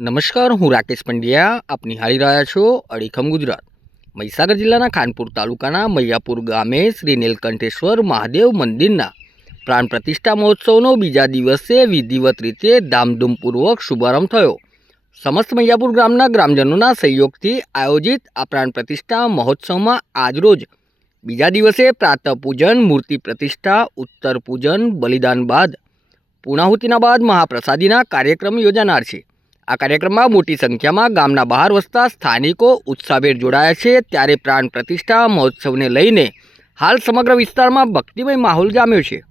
નમસ્કાર, હું રાકેશ પંડ્યા. આપ નિહાળી રહ્યા છો અડીખમ ગુજરાત. મહીસાગર જિલ્લાના ખાનપુર તાલુકાના મૈયાપુર ગામે શ્રી નીલકંઠેશ્વર મહાદેવ મંદિરના પ્રાણ પ્રતિષ્ઠા મહોત્સવનો બીજા દિવસે વિધિવત રીતે ધામધૂમપૂર્વક શુભારંભ થયો. સમસ્ત મૈયાપુર ગામના ગ્રામજનોના સહયોગથી આયોજિત આ પ્રાણ પ્રતિષ્ઠા મહોત્સવમાં આજરોજ બીજા દિવસે પ્રાતઃ પૂજન, મૂર્તિ પ્રતિષ્ઠા, ઉત્તર પૂજન, બલિદાન બાદ પૂર્ણાહુતિના બાદ મહાપ્રસાદીના કાર્યક્રમ યોજાનાર છે. આ કાર્યક્રમમાં મોટી સંખ્યામાં ગામના બહાર વસતા સ્થાનિકો ઉત્સાહભેર જોડાયા છે. ત્યારે પ્રાણ પ્રતિષ્ઠા મહોત્સવને લઈને હાલ સમગ્ર વિસ્તારમાં ભક્તિમય માહોલ જામ્યો છે.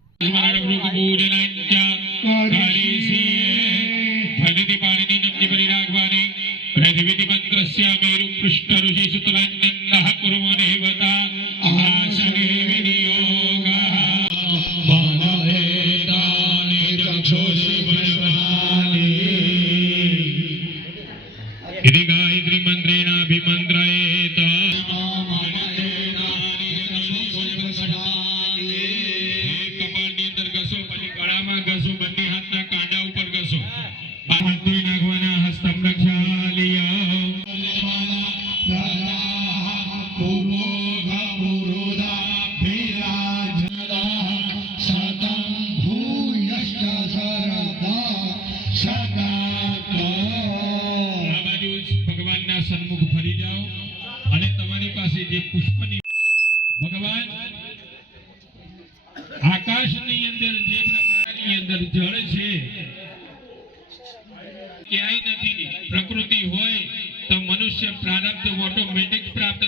इति પાસે જે પુષ્પની ભગવાન આકાશની અંદર જે પ્રમાણની અંદર જળ છે, ક્યાંય નથી, પ્રકૃતિ હોય તો મનુષ્ય પ્રારબ્ધ ઓટોમેટિક પ્રાપ્ત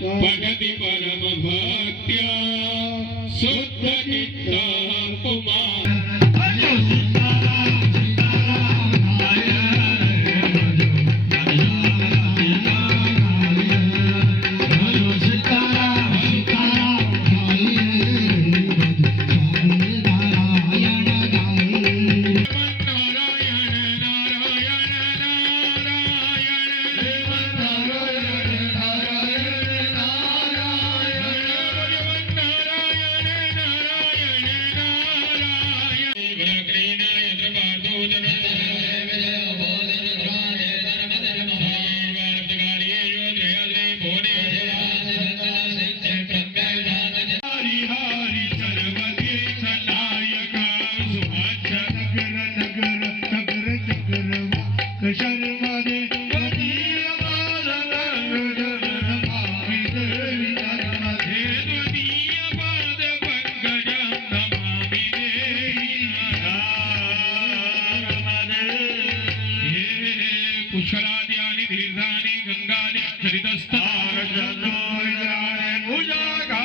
Bhagati Parama Bhaktya Gangali, Haridastha, Rajanoyane, Mujaka.